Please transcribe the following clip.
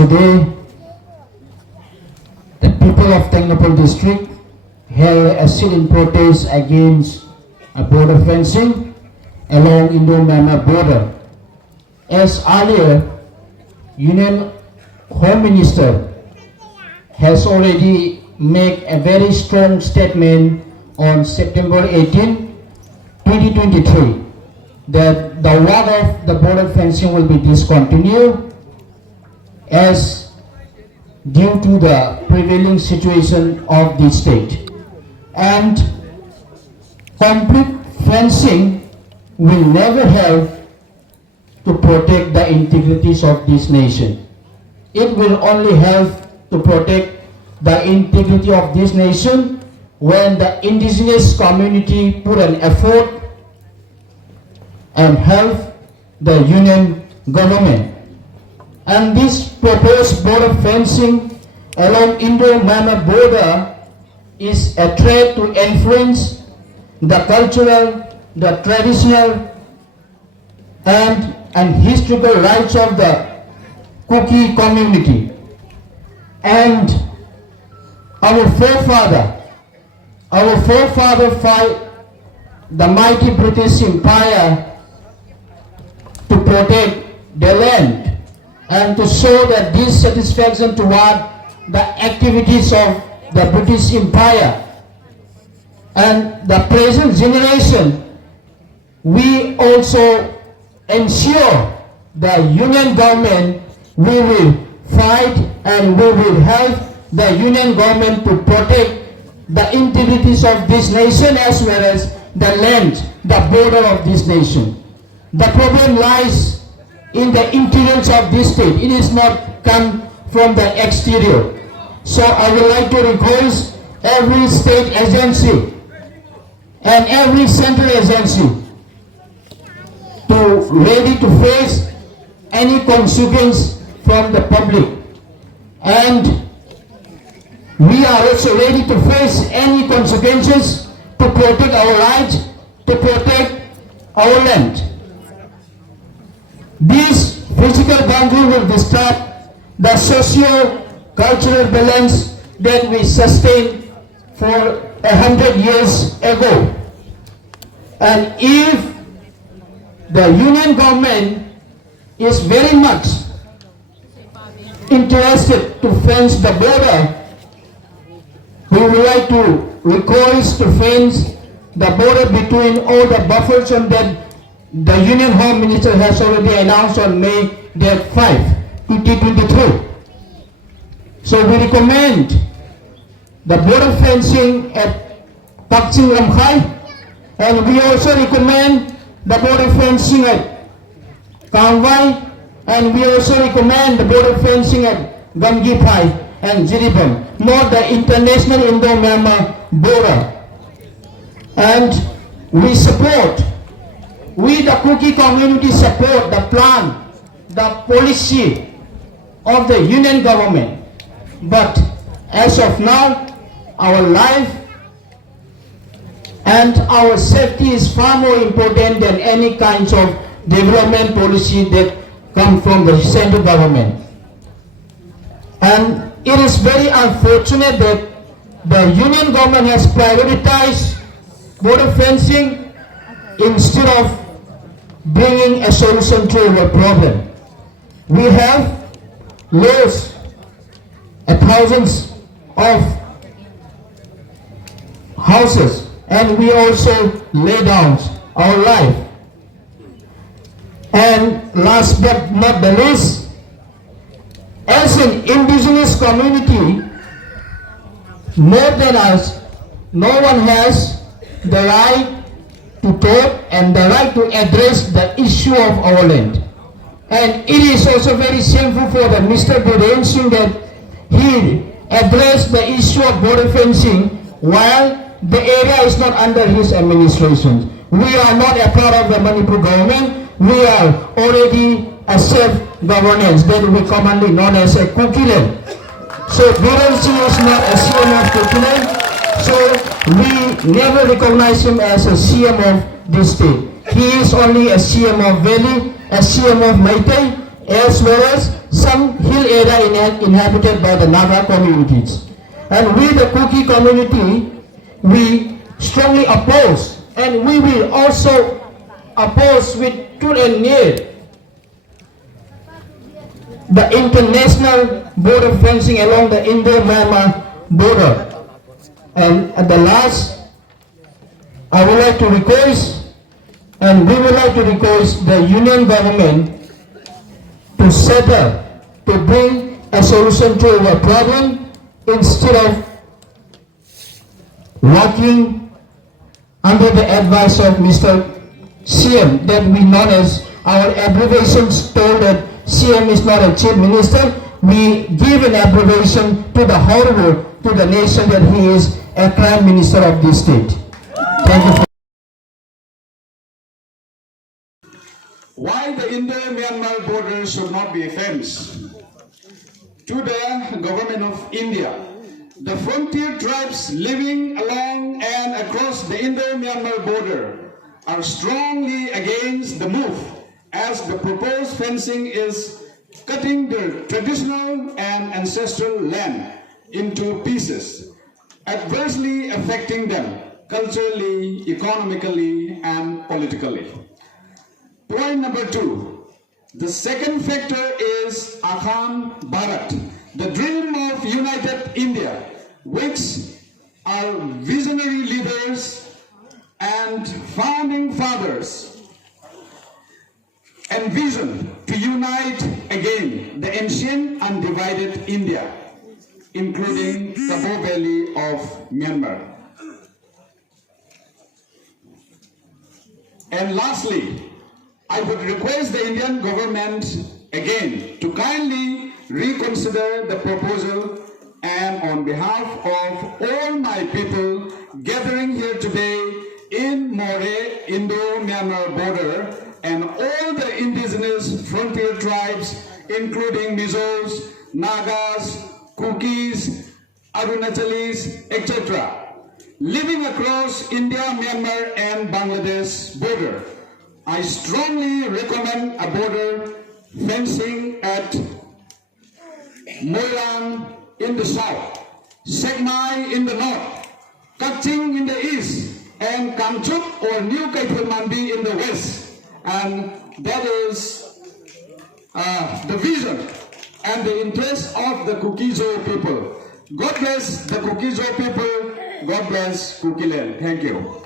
Today, the people of Tengnoppal district held a sit-in protest against a border fencing along Indo-Myanmar border. As earlier, Union Home Minister has already made a very strong statement on September 18, 2023, that the work of the border fencing will be discontinued as due to the prevailing situation of the state, and complete fencing will never help to protect the integrities of this nation. It will only help to protect the integrity of this nation when the indigenous community put an effort and help the union government. And this proposed border fencing along Indo-Myanmar border is a threat to influence the cultural, the traditional, and historical rights of the Kuki community. And our forefather fight the mighty British Empire to protect the land and to show that dissatisfaction toward the activities of the British Empire. And the present generation, we also ensure the union government, we will fight and we will help the union government to protect the integrities of this nation as well as the land, the border of this nation. The problem lies in the interiors of this state. It is not come from the exterior. So I would like to request every state agency and every central agency to ready to face any consequence from the public, and we are also ready to face any consequences to protect our rights, to protect our land. This physical boundary will disturb the socio-cultural balance that we sustained for 100 years ago. And if the union government is very much interested to fence the border, we would like to request to fence the border between all the buffer zone that the Union Home Minister has already announced on May 5, 2023. So we recommend the border fencing at Pakching Ramkhai, and we also recommend the border fencing at Kangwai, and we also recommend the border fencing at Gamgipai and Jiribam, not the international Indo-Myanmar border. And we the Kuki community support the plan, the policy of the union government. But as of now, our life and our safety is far more important than any kinds of development policy that come from the central government. And it is very unfortunate that the union government has prioritized border fencing instead of bringing a solution to our problem. We have lost thousands of houses, and we also lay down our life. And last but not the least, as an indigenous community, more than us, no one has the right to talk and the right to address the issue of our land. And it is also very shameful for the Mr. Biren Singh that he addressed the issue of border fencing while the area is not under his administration. We are not a part of the Manipur government. We are already a self-governance that we commonly known as a Kuki land. So Biren Singh is not a CM of Kuki land. So we never recognize him as a CM of this state. He is only a CM of Valley, a CM of Meitei, as well as some hill area inhabited by the Naga communities. And we, the Kuki community, we strongly oppose, and we will also oppose with tooth and nail the international border fencing along the Indo-Myanmar border. And at the last, I would like to request, and we would like to request the union government to settle, to bring a solution to our problem instead of working under the advice of Mr. CM, that we known as, our abbreviations told that CM is not a chief minister. We give an abbreviation to the whole world, to the nation, that he is a prime minister of this state. Thank you. Why the Indo-Myanmar border should not be fenced? To the government of India, the frontier tribes living along and across the Indo-Myanmar border are strongly against the move, as the proposed fencing is cutting their traditional and ancestral land into pieces, adversely affecting them culturally, economically, and politically. Point number 2. The second factor is Akhand Bharat, the dream of united India, which our visionary leaders and founding fathers envisioned to unite again the ancient undivided India, including the Kabo Valley of Myanmar. And lastly, I would request the Indian government again to kindly reconsider the proposal, and on behalf of all my people gathering here today in More, Indo-Myanmar border, and all the indigenous frontier tribes, including Mizos, Nagas, Kukis, Arunachalis, etc., living across India, Myanmar, and Bangladesh border, I strongly recommend a border fencing at Moirang in the south, Segmai in the north, Kaching in the east, and Kamchuk or New Kaithulmandi in the west. And that is the vision and the interest of the Kuki-Zo people. God bless the Kuki-Zo people. God bless Kuki land. Thank you.